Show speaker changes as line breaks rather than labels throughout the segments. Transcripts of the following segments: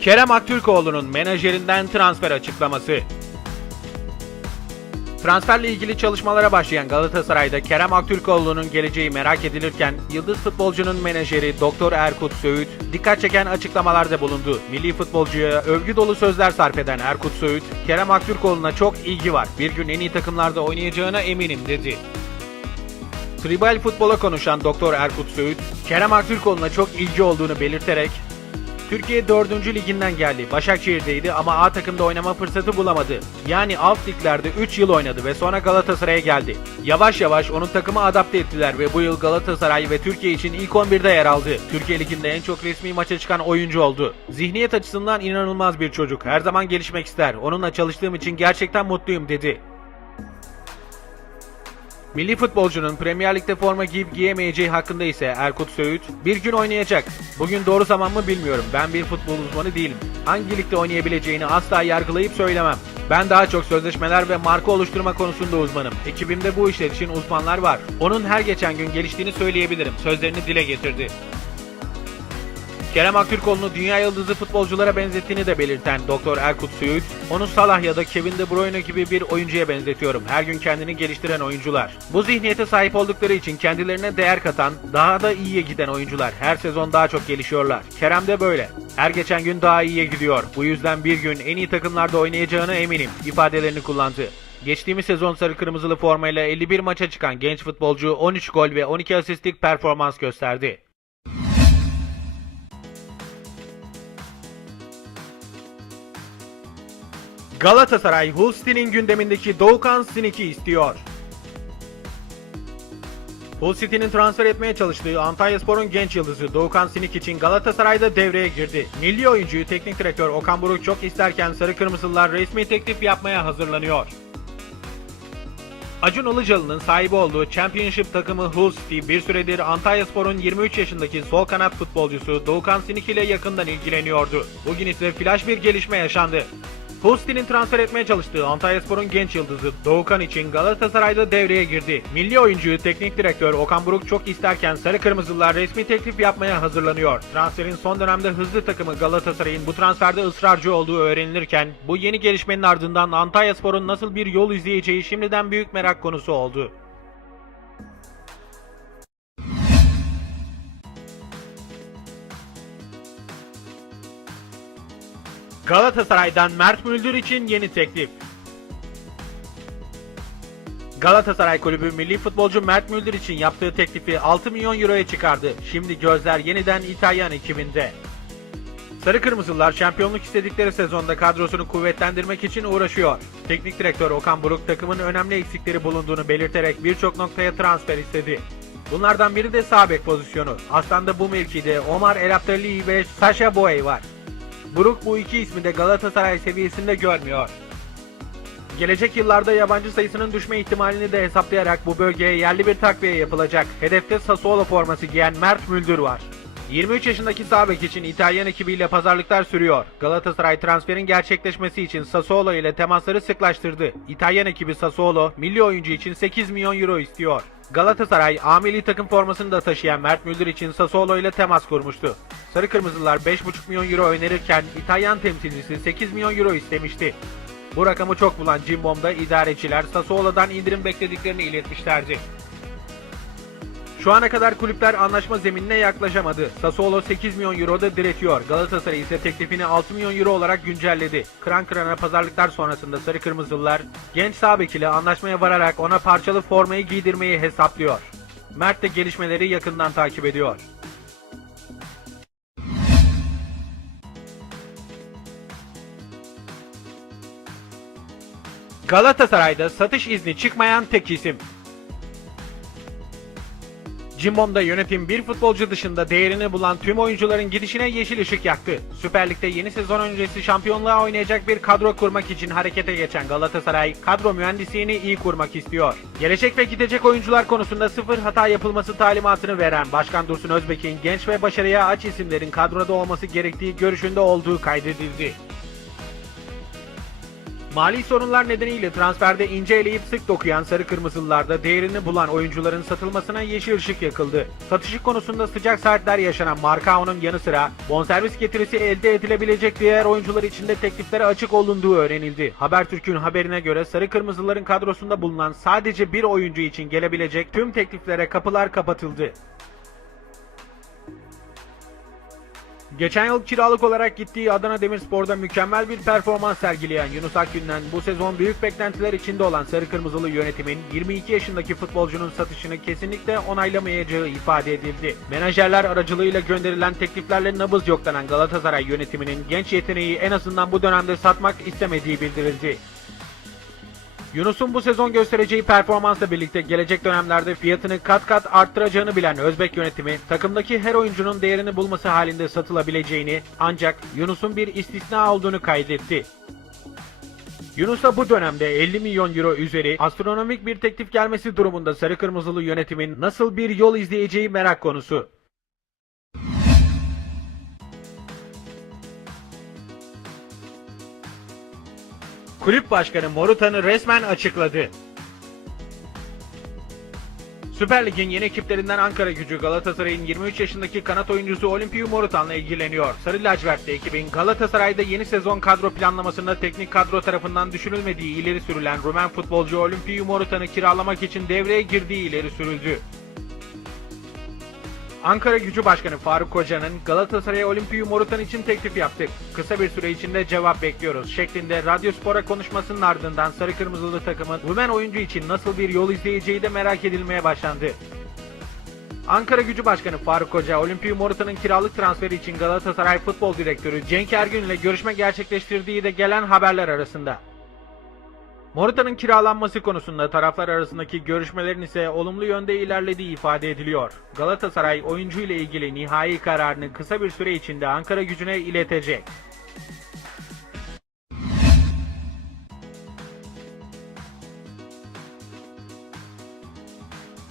Kerem Aktürkoğlu'nun menajerinden transfer açıklaması. Transferle ilgili çalışmalara başlayan Galatasaray'da Kerem Aktürkoğlu'nun geleceği merak edilirken yıldız futbolcunun menajeri Doktor Erkut Söğüt dikkat çeken açıklamalarda bulundu. Milli futbolcuya övgü dolu sözler sarf eden Erkut Söğüt, Kerem Aktürkoğlu'na çok ilgi var. Bir gün en iyi takımlarda oynayacağına eminim dedi. Tribal futbola konuşan Doktor Erkut Söğüt, Kerem Aktürkoğlu'na çok ilgi olduğunu belirterek Türkiye 4. liginden geldi. Başakşehir'deydi ama A takımda oynama fırsatı bulamadı. Yani alt liglerde 3 yıl oynadı ve sonra Galatasaray'a geldi. Yavaş yavaş onun takımı adapte ettiler ve bu yıl Galatasaray ve Türkiye için ilk 11'de yer aldı. Türkiye liginde en çok resmi maça çıkan oyuncu oldu. Zihniyet açısından inanılmaz bir çocuk. Her zaman gelişmek ister. Onunla çalıştığım için gerçekten mutluyum dedi. Milli futbolcunun Premier Lig'de forma giyip giyemeyeceği hakkında ise Erkut Söğüt, bir gün oynayacak. Bugün doğru zaman mı bilmiyorum. Ben bir futbol uzmanı değilim. Hangi ligde oynayabileceğini asla yargılayıp söylemem. Ben daha çok sözleşmeler ve marka oluşturma konusunda uzmanım. Ekibimde bu işler için uzmanlar var. Onun her geçen gün geliştiğini söyleyebilirim. Sözlerini dile getirdi. Kerem Aktürkoğlu'nu dünya yıldızı futbolculara benzettiğini de belirten Doktor Erkut Söğüt, onu Salah ya da Kevin De Bruyne gibi bir oyuncuya benzetiyorum. Her gün kendini geliştiren oyuncular. Bu zihniyete sahip oldukları için kendilerine değer katan, daha da iyiye giden oyuncular. Her sezon daha çok gelişiyorlar. Kerem de böyle. Her geçen gün daha iyiye gidiyor. Bu yüzden bir gün en iyi takımlarda oynayacağına eminim ifadelerini kullandı. Geçtiğimiz sezon sarı kırmızılı formayla 51 maça çıkan genç futbolcu 13 gol ve 12 asistlik performans gösterdi. Galatasaray Hull City'nin gündemindeki Doğukan Sinik'i istiyor. Hull City'nin transfer etmeye çalıştığı Antalyaspor'un genç yıldızı Doğukan Sinik için Galatasaray'da devreye girdi. Milli oyuncuyu teknik direktör Okan Buruk çok isterken Sarı Kırmızılılar resmi teklif yapmaya hazırlanıyor. Acun Ilıcalı'nın sahibi olduğu Championship takımı Hull City bir süredir Antalyaspor'un 23 yaşındaki sol kanat futbolcusu Doğukan Sinik ile yakından ilgileniyordu. Bugün ise flash bir gelişme yaşandı. City'nin transfer etmeye çalıştığı Antalyaspor'un genç yıldızı Doğukan için Galatasaray'da devreye girdi. Milli oyuncuyu teknik direktör Okan Buruk çok isterken Sarı Kırmızılar resmi teklif yapmaya hazırlanıyor. Transferin son dönemde hızlı takımı Galatasaray'ın bu transferde ısrarcı olduğu öğrenilirken bu yeni gelişmenin ardından Antalyaspor'un nasıl bir yol izleyeceği şimdiden büyük merak konusu oldu. Galatasaray'dan Mert Müldür için yeni teklif. Galatasaray Kulübü milli futbolcu Mert Müldür için yaptığı teklifi 6 milyon euroya çıkardı. Şimdi gözler yeniden İtalyan ekibinde. Sarı Kırmızılar şampiyonluk istedikleri sezonda kadrosunu kuvvetlendirmek için uğraşıyor. Teknik direktör Okan Buruk takımın önemli eksikleri bulunduğunu belirterek birçok noktaya transfer istedi. Bunlardan biri de sağ bek pozisyonu. Aslında bu mevkide Omar El ve Sasha Boey var. Buruk bu iki ismi de Galatasaray seviyesinde görmüyor. Gelecek yıllarda yabancı sayısının düşme ihtimalini de hesaplayarak bu bölgeye yerli bir takviye yapılacak. Hedefte Sassuolo forması giyen Mert Müldür var. 23 yaşındaki sağ bek için İtalyan ekibiyle pazarlıklar sürüyor. Galatasaray transferin gerçekleşmesi için Sassuolo ile temasları sıklaştırdı. İtalyan ekibi Sassuolo milli oyuncu için 8 milyon euro istiyor. Galatasaray A takım formasını da taşıyan Mert Müldür için Sassuolo ile temas kurmuştu. Sarı Kırmızılar 5,5 milyon euro önerirken İtalyan temsilcisi 8 milyon euro istemişti. Bu rakamı çok bulan Cimbom'da idareciler Sassuolo'dan indirim beklediklerini iletmişlerdi. Şu ana kadar kulüpler anlaşma zeminine yaklaşamadı. Sassuolo 8 milyon euroda diretiyor. Galatasaray ise teklifini 6 milyon euro olarak güncelledi. Kıran kırana pazarlıklar sonrasında Sarı Kırmızılılar genç sağ bek ile anlaşmaya vararak ona parçalı formayı giydirmeyi hesaplıyor. Mert de gelişmeleri yakından takip ediyor. Galatasaray'da satış izni çıkmayan tek isim. Cimbom'da yönetim bir futbolcu dışında değerini bulan tüm oyuncuların gidişine yeşil ışık yaktı. Süper Lig'de yeni sezon öncesi şampiyonluğa oynayacak bir kadro kurmak için harekete geçen Galatasaray, kadro mühendisliğini iyi kurmak istiyor. Gelecek ve gidecek oyuncular konusunda sıfır hata yapılması talimatını veren Başkan Dursun Özbek'in genç ve başarıya aç isimlerin kadroda olması gerektiği görüşünde olduğu kaydedildi. Mali sorunlar nedeniyle transferde ince eleyip sık dokuyan Sarı Kırmızılılarda değerini bulan oyuncuların satılmasına yeşil ışık yakıldı. Satışı konusunda sıcak saatler yaşanan Marcao'nun yanı sıra bonservis getirisi elde edilebilecek diğer oyuncular için de tekliflere açık olunduğu öğrenildi. Habertürk'ün haberine göre Sarı Kırmızıların kadrosunda bulunan sadece bir oyuncu için gelebilecek tüm tekliflere kapılar kapatıldı. Geçen yıl kiralık olarak gittiği Adana Demirspor'da mükemmel bir performans sergileyen Yunus Akgün'den bu sezon büyük beklentiler içinde olan Sarı Kırmızılı yönetimin 22 yaşındaki futbolcunun satışını kesinlikle onaylamayacağı ifade edildi. Menajerler aracılığıyla gönderilen tekliflerle nabız yoklanan Galatasaray yönetiminin genç yeteneği en azından bu dönemde satmak istemediği bildirildi. Yunus'un bu sezon göstereceği performansla birlikte gelecek dönemlerde fiyatını kat kat arttıracağını bilen Özbek yönetimi takımdaki her oyuncunun değerini bulması halinde satılabileceğini ancak Yunus'un bir istisna olduğunu kaydetti. Yunus'a bu dönemde 50 milyon euro üzeri astronomik bir teklif gelmesi durumunda sarı kırmızılı yönetimin nasıl bir yol izleyeceği merak konusu. Kulüp Başkanı Morutan'ı resmen açıkladı. Süper Lig'in yeni ekiplerinden Ankara gücü Galatasaray'ın 23 yaşındaki kanat oyuncusu Olimpiyu Morutan'la ilgileniyor. Sarı lacivertli ekibin Galatasaray'da yeni sezon kadro planlamasında teknik kadro tarafından düşünülmediği ileri sürülen Rumen futbolcu Olimpiyu Morutan'ı kiralamak için devreye girdiği ileri sürüldü. Ankara Gücü Başkanı Faruk Koca'nın Galatasaray'a Olimpiyu Morutan için teklif yaptık. Kısa bir süre içinde cevap bekliyoruz şeklinde Radyo Spor'a konuşmasının ardından Sarı Kırmızılı takımın Rumen oyuncu için nasıl bir yol izleyeceği de merak edilmeye başlandı. Ankara Gücü Başkanı Faruk Koca, Olimpiyu Morutan'ın kiralık transferi için Galatasaray Futbol Direktörü Cenk Ergün ile görüşme gerçekleştirdiği de gelen haberler arasında. Morita'nın kiralanması konusunda taraflar arasındaki görüşmelerin ise olumlu yönde ilerlediği ifade ediliyor. Galatasaray oyuncu ile ilgili nihai kararını kısa bir süre içinde Ankara gücüne iletecek.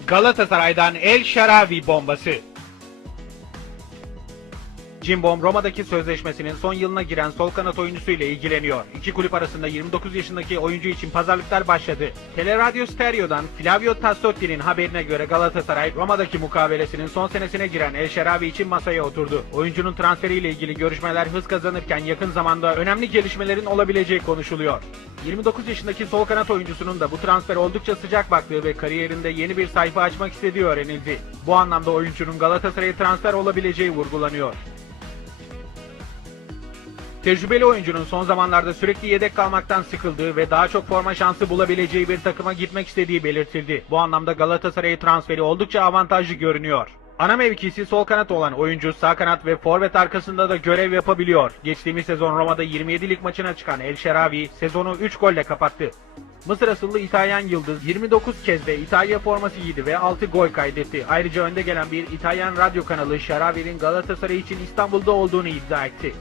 Galatasaray'dan El Şaravi bombası. Cimbom Roma'daki sözleşmesinin son yılına giren sol kanat oyuncusu ile ilgileniyor. İki kulüp arasında 29 yaşındaki oyuncu için pazarlıklar başladı. Teleradio Stereo'dan Flavio Tassotti'nin haberine göre Galatasaray Roma'daki mukabelesinin son senesine giren El Şerabi için masaya oturdu. Oyuncunun transferiyle ilgili görüşmeler hız kazanırken yakın zamanda önemli gelişmelerin olabileceği konuşuluyor. 29 yaşındaki sol kanat oyuncusunun da bu transfer oldukça sıcak baktığı ve kariyerinde yeni bir sayfa açmak istediği öğrenildi. Bu anlamda oyuncunun Galatasaray'a transfer olabileceği vurgulanıyor. Tecrübeli oyuncunun son zamanlarda sürekli yedek kalmaktan sıkıldığı ve daha çok forma şansı bulabileceği bir takıma gitmek istediği belirtildi. Bu anlamda Galatasaray'a transferi oldukça avantajlı görünüyor. Ana mevkisi sol kanat olan oyuncu sağ kanat ve forvet arkasında da görev yapabiliyor. Geçtiğimiz sezon Roma'da 27 lig maçına çıkan El Şeravi sezonu 3 golle kapattı. Mısır asıllı İtalyan Yıldız 29 kez de İtalya forması giydi ve 6 gol kaydetti. Ayrıca önde gelen bir İtalyan radyo kanalı Şaravi'nin Galatasaray için İstanbul'da olduğunu iddia etti.